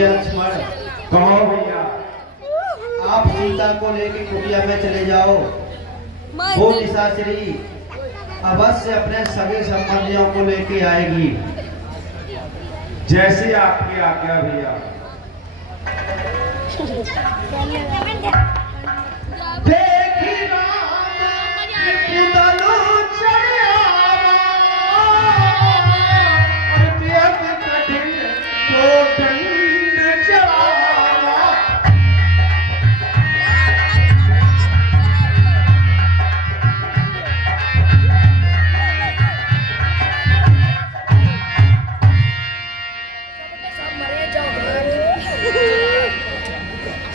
भैया लक्ष्मण, कहो भैया। आप सीता को लेके कुटिया में चले जाओ। वो निशाचरी अवश्य अपने सगे संबंधियों को लेके आएगी। जैसी आपकी आज्ञा भैया। देखी राम कुदलो चढ़ावा, अत्यंत कठिन कोटंड चढ़ावा।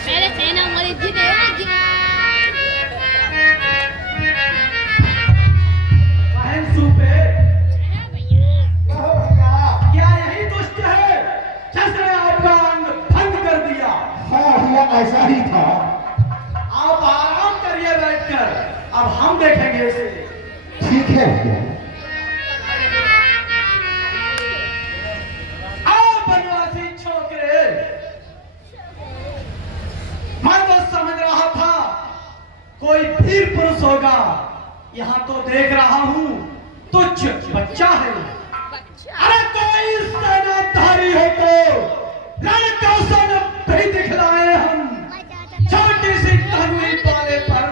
मेरे सेना मरी जीते ऐसा ही था। आप आराम करिए बैठकर, अब हम देखेंगे इसे। ठीक है भैया। आप बनवासी छोकरे, मैं तो समझ रहा था कोई वीर पुरुष होगा, यहाँ तो देख रहा हूँ तुच्छ बच्चा है। अरे कोई सेनाधारी हो तो रण कौशल भी दिखलाए हम। छोटी सी तनवी पाले पर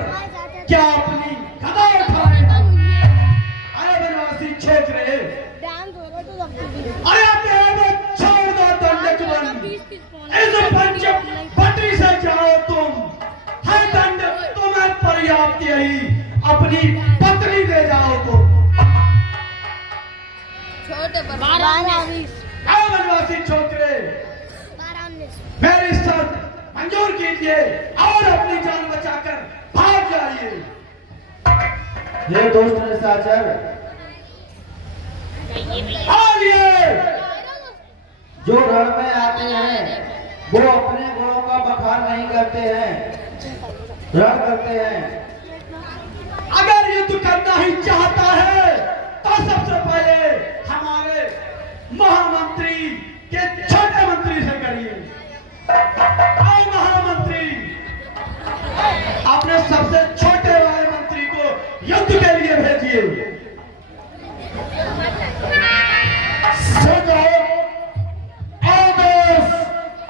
क्या अपनी गदा उठाए हम। अरे बनवासी छोकरे, अरे देव छोड़ दो दंडक बन, इस पंच पटी से जाओ तुम। है दंड तुम्हें पर्याप्त, यही अपनी पत्नी दे जाओ तुम। बनवासी छोकरे, मेरी शर्त मंजूर कीजिए और अपनी जान बचाकर भाग जाइए। ये दोस्त निशाचर, जो रण में आते हैं वो अपने गुणों का बखान नहीं करते हैं, रण करते हैं। अगर युद्ध करना ही चाहता है तो सबसे पहले हमारे महामंत्री के छोटे मंत्री से करिए। और महामंत्री अपने सबसे छोटे वाले मंत्री को युद्ध के लिए भेजिए। आदेश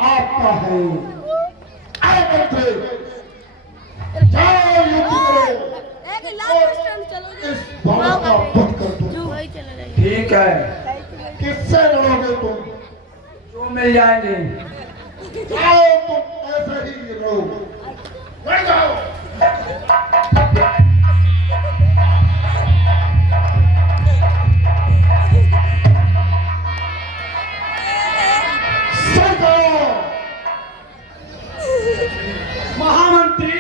आपका है। मंत्री जाओ, युद्ध करो, इस बात का वध कर दो। ठीक है, किससे लड़ोगे तुम? जो मिल जाएंगे। जाओ, तुम ऐसे ही रहो। बढ़ जाओ। महामंत्री,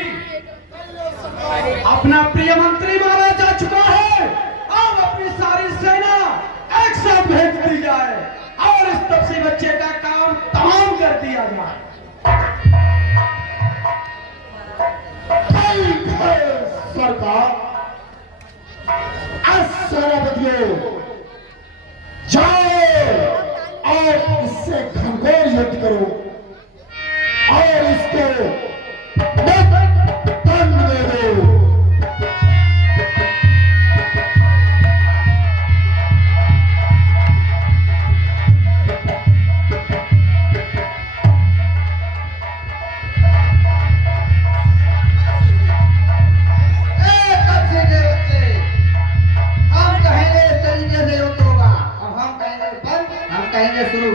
अपना प्रिय मंत्री मारा जा चुका है। अब अपनी सारी सेना एक साथ भेज दी जाए और इस तपसी बच्चे का काम तमाम कर दिया जाए। सरकार, सेनापतियों, जाओ और इससे घनघोर युद्ध करो और इसको दंड दे दो। कहेंगे शुरू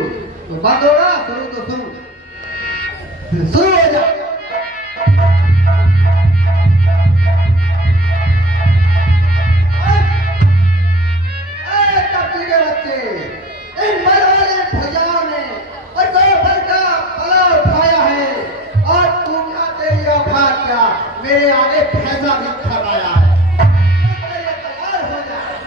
तो बंद होगा, शुरू तो शुरू हो जाए। इन मरवाले भैया ने और दो भर का पला उठाया है और दुनिया तेरी औकात क्या मेरे आगे फैजा भी खड़ाया है। तैयार हो जाए।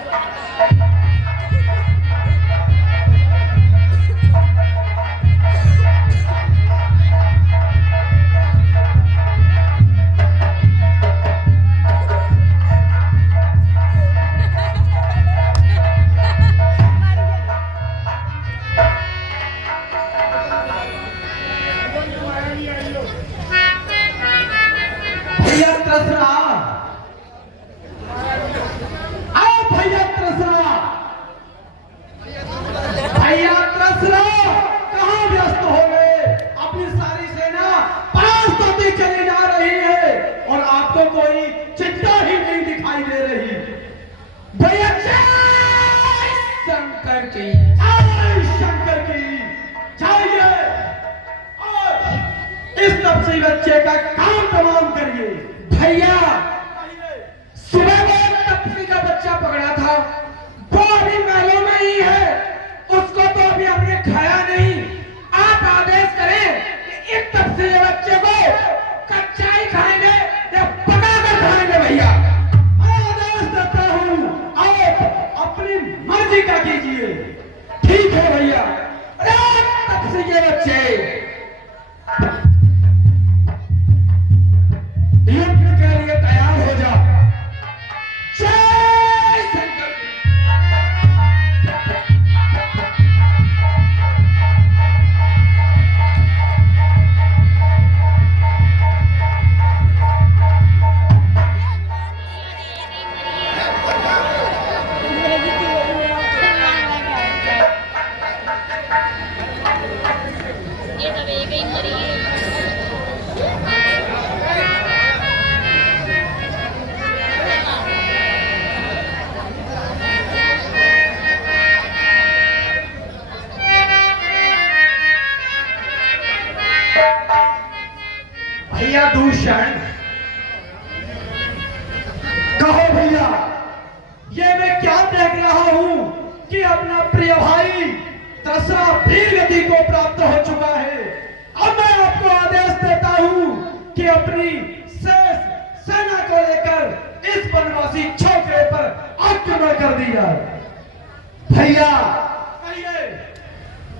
त्रसरा, आओ भैया त्रसरा, भैया त्रसरा, कहाँ व्यस्त हो गए? अपनी सारी सेना परास्त होती चली जा रही है और आपको कोई चिंता ही नहीं दिखाई दे रही। भैया जय शंकर की, जय शंकर की, जाइए और इस तपसी बच्चे का काम तमाम करिए। भैया सुबह में एक तपसी का बच्चा पकड़ा था, वो अभी महलों में ही है, उसको तो अभी हमने खाया नहीं। आप आदेश करें कि एक तपसी के बच्चे को कच्चा ही खाएंगे या पका कर खाएंगे। भैया मैं आदेश देता हूं, आप अपनी मर्जी का कीजिए। ठीक है भैया। अरे तपसी के बच्चे युद्ध के लिए तैयार हो जा। जय शंकर। ये तो एक ही मरी है। भैया दूषण, कहो भैया, ये मैं क्या देख रहा हूं कि अपना प्रिय भाई त्रसरा वीर गति को प्राप्त हो चुका है। अब मैं आपको आदेश देता हूं कि अपनी शेष सेना को लेकर इस वनवासी छोकरे पर आक्रमण कर दिया। भैया कहिए।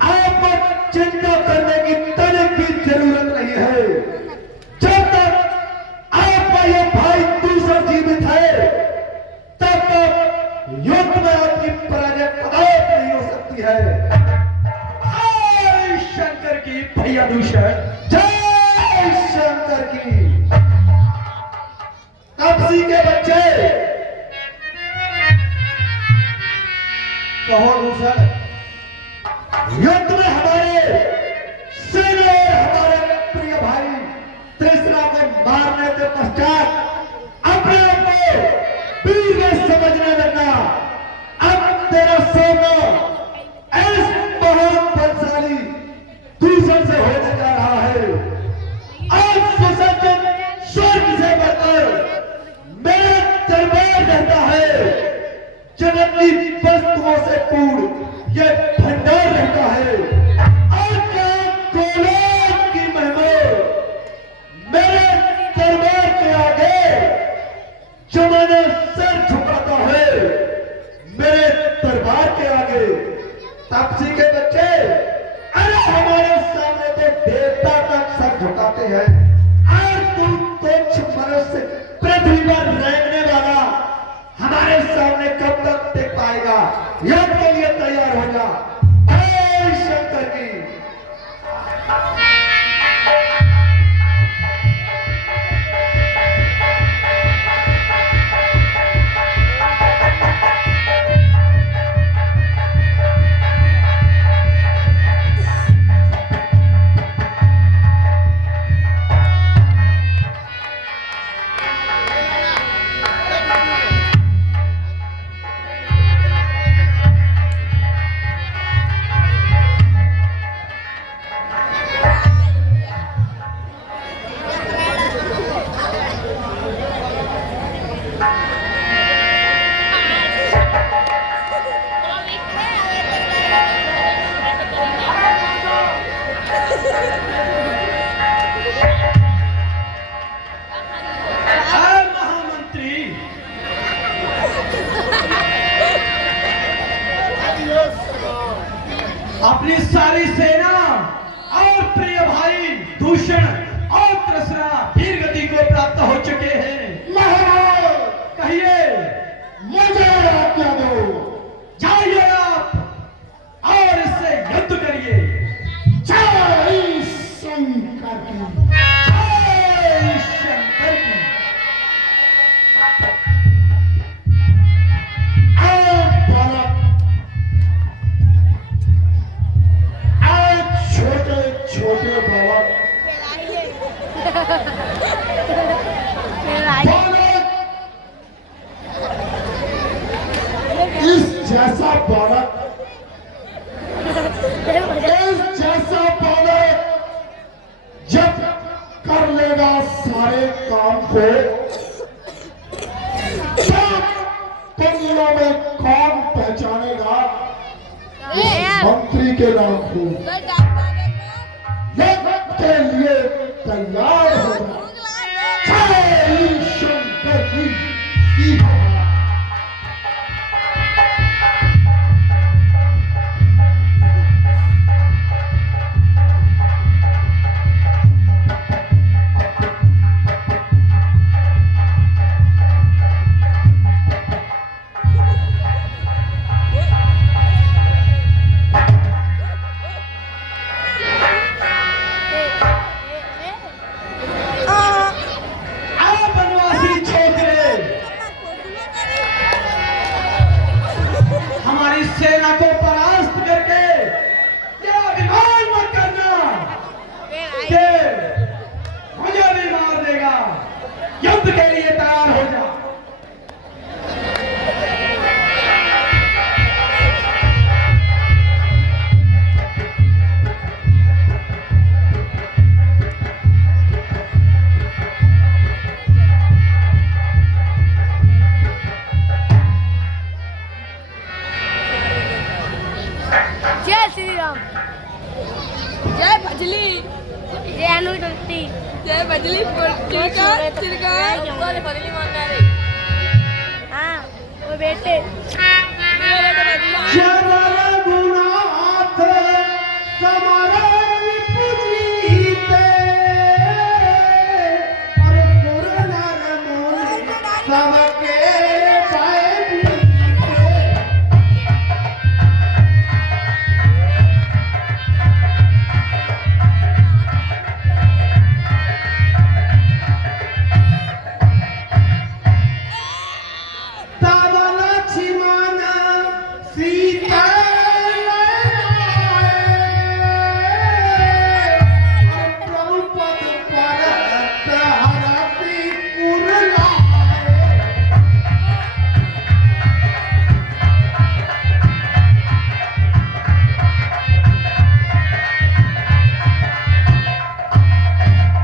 आपको चिंता करने की तनिक भी जरूरत नहीं है। जब तक आपका ये भाई दूसरा जीवित है, तब तक युद्ध में आपकी पराजय कदापि नहीं हो सकती है। जय शंकर की भैया दूषण, जय शंकर की। तपसी के बच्चे कहो दूषण। युद्ध में हमारे सेना और हमारे प्रिय भाई त्रसरा को मारने के पश्चात अपने आप को वीर में समझने लगना। अब तेरा सामना इस महान बलशाली दूषण से होने जा रहा है। आज सुसज्जित स्वर्ग से बढ़कर मेरा दरबार रहता है। जगत की वस्तुओं से पूर्ण यह भंडार रहता है। और क्या गोलोक की महिमा मेरे दरबार के आगे जमाना सर झुकाता है। मेरे दरबार के आगे तपसी के बच्चे, अरे हमारे सामने तो देवता तक सर झुकाते हैं, और तू तुच्छ मनुष्य पृथ्वी पर रहने वाला हमारे सामने कब तक टिक पाएगा? युद्ध के लिए तैयार हो जा। जय शंकर की। अपनी सारी सेना और प्रिय भाई दूषण और त्रसरा वीर गति को प्राप्त हो चुके हैं। महाराज कहिए। मुझे आज्ञा दो। जाइए आप और इससे युद्ध करिए। जय हमारे काम को तुम में कौन पहचानेगा? मंत्री के नाम को युद्ध के लिए तैयार हो जय शंकर की सेना को परास्त करके क्या अभिमान मत करना कि मुझे भी मार देगा। युद्ध के लिए तैयार हो जा। जय श्री राम, जय भजली, जय अनुटट्टी, जय भजली भजली मानना रे। हाँ वो बेटे जय